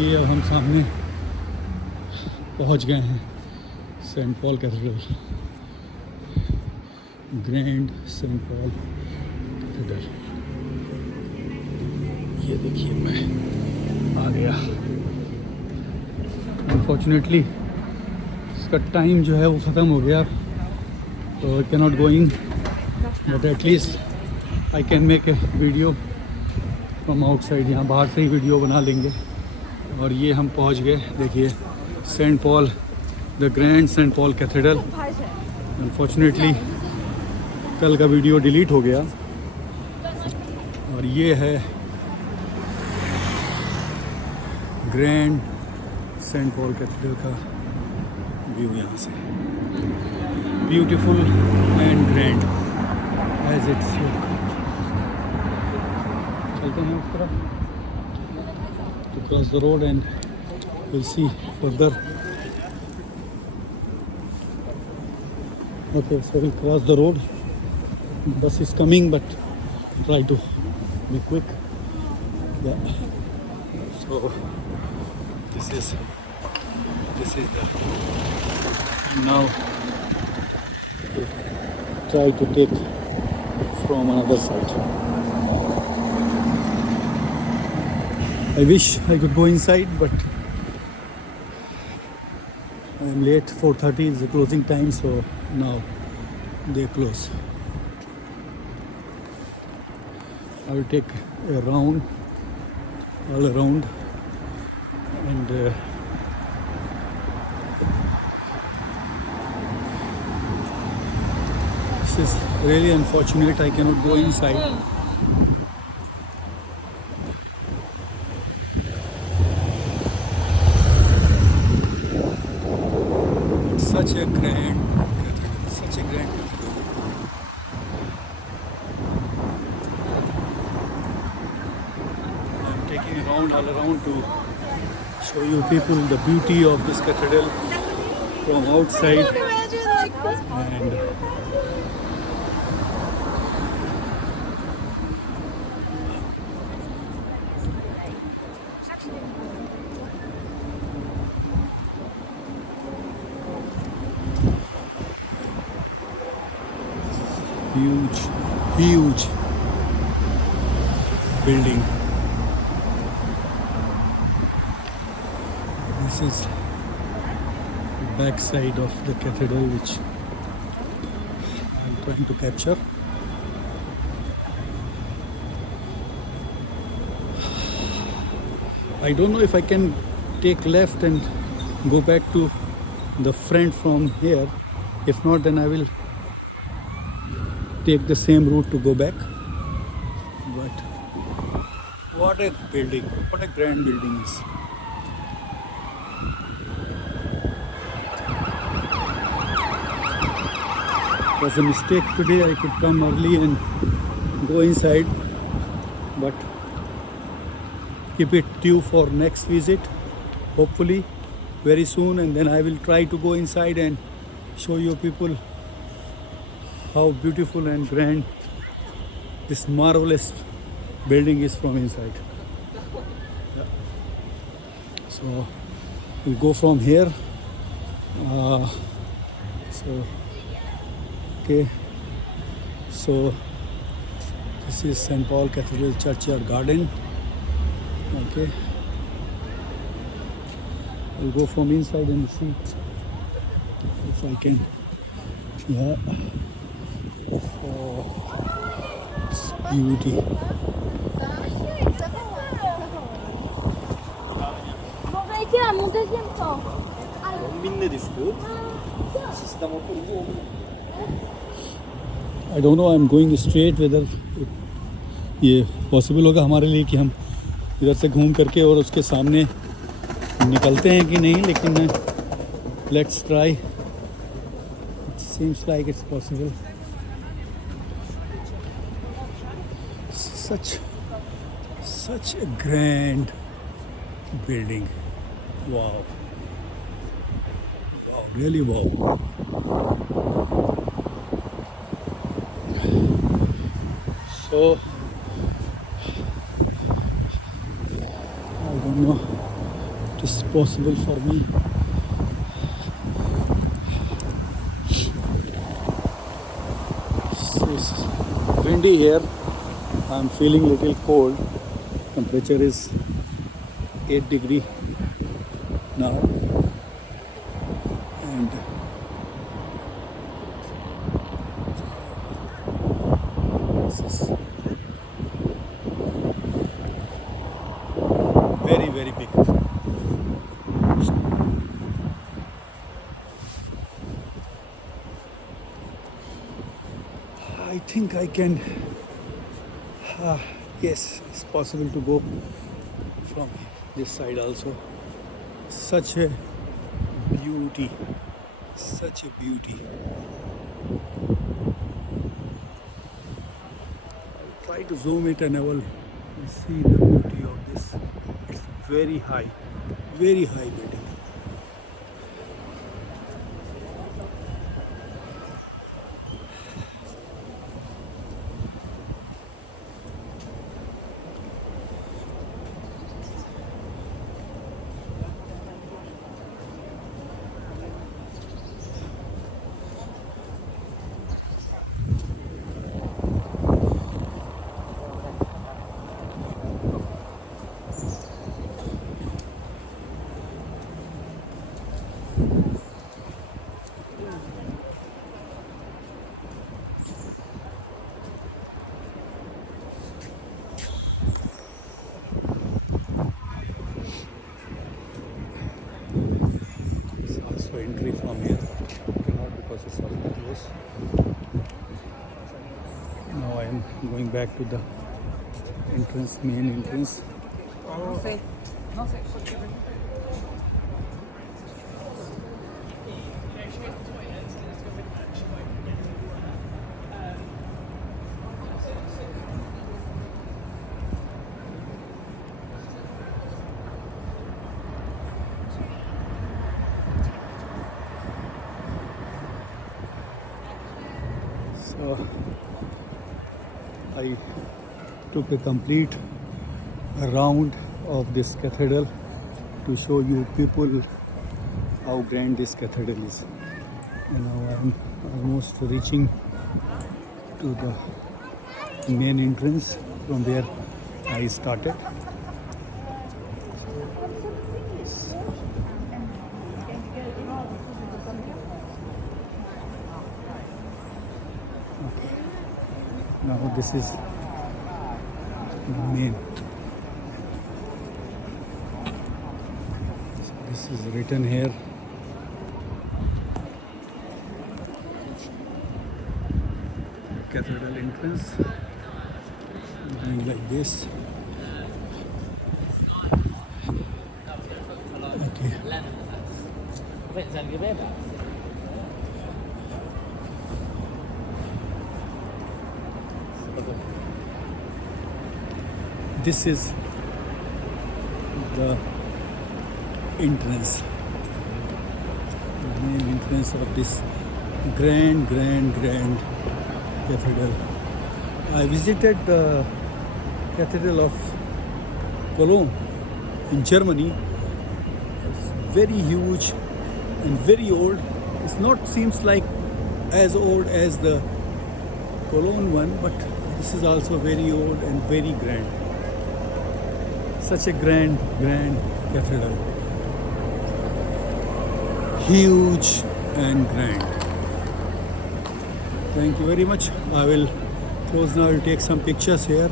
ये अब हम सामने पहुंच गए हैं Saint Paul Cathedral, grand Saint Paul Cathedral. ये देखिए मैं आ गया। अनफॉर्चुनेटली इसका टाइम जो है वो ख़त्म हो गया, तो I can not going, but at least I can make a video from outside. यहाँ बाहर से ही वीडियो बना लेंगे। और ये हम पहुँच गए, देखिए Saint Paul, the grand Saint Paul Cathedral. Unfortunately कल का वीडियो डिलीट हो गया। और ये है ग्रैंड सेंट पॉल कैथेड्रल का व्यू यहाँ से, beautiful and grand as it's. चलते हैं उस तरफ to cross the road and we'll see further. Okay, so we'll cross the road. Bus is coming, but try to be quick. Yeah. So this is the now try to take from another side. I wish I could go inside, but I am late. 4:30 is the closing time, so now they close. I will take a round all around, and this is really unfortunate. I cannot go inside. Such a grand cathedral. I'm taking all around to show you people the beauty of this cathedral from outside. And huge building. This is the back side of the cathedral, which I'm trying to capture. I don't know if I can take left and go back to the front from here. If not, then I will take the same route to go back. But what a building, what a grand building is. It was a mistake today. I could come early and go inside, but keep it due for next visit, hopefully very soon, and then I will try to go inside and show you people how beautiful and grand this marvelous building is from inside. Yeah. So we'll go from here. Okay, so this is St. Paul Cathedral Churchyard Garden. Okay, I'll go from inside and see if I can. Yeah. Oh, it's beauty. Mon deuxième temps. I don't know, I'm going straight, whether ये possible होगा हमारे लिए कि हम इधर से घूम करके और उसके सामने निकलते हैं कि नहीं, लेकिन let's try. It seems like it's possible. such a grand building. Wow, really wow. So I don't know it is possible for me. It's windy here. I'm feeling little cold. Temperature is 8 degree now, and this is very, very big. I think I can, yes, it's possible to go from this side also. Such a beauty, such a beauty. I'll try to zoom it and I will see the beauty of this. It's very high building. Also entry from here, cannot because it's already close. Now I am going back to the entrance, main entrance. So I took a complete round of this cathedral to show you people how grand this cathedral is. And now I'm almost reaching to the main entrance from where I started. Now this is the main. So this is written here. Cathedral entrance. Going like this. Okay. This is the entrance, the main entrance of this grand cathedral. I visited the Cathedral of Cologne in Germany. It's very huge and very old. It's not seems like as old as the Cologne one, but this is also very old and very grand. Such a grand cathedral. Huge and grand. Thank you very much. I will close now. I will take some pictures here.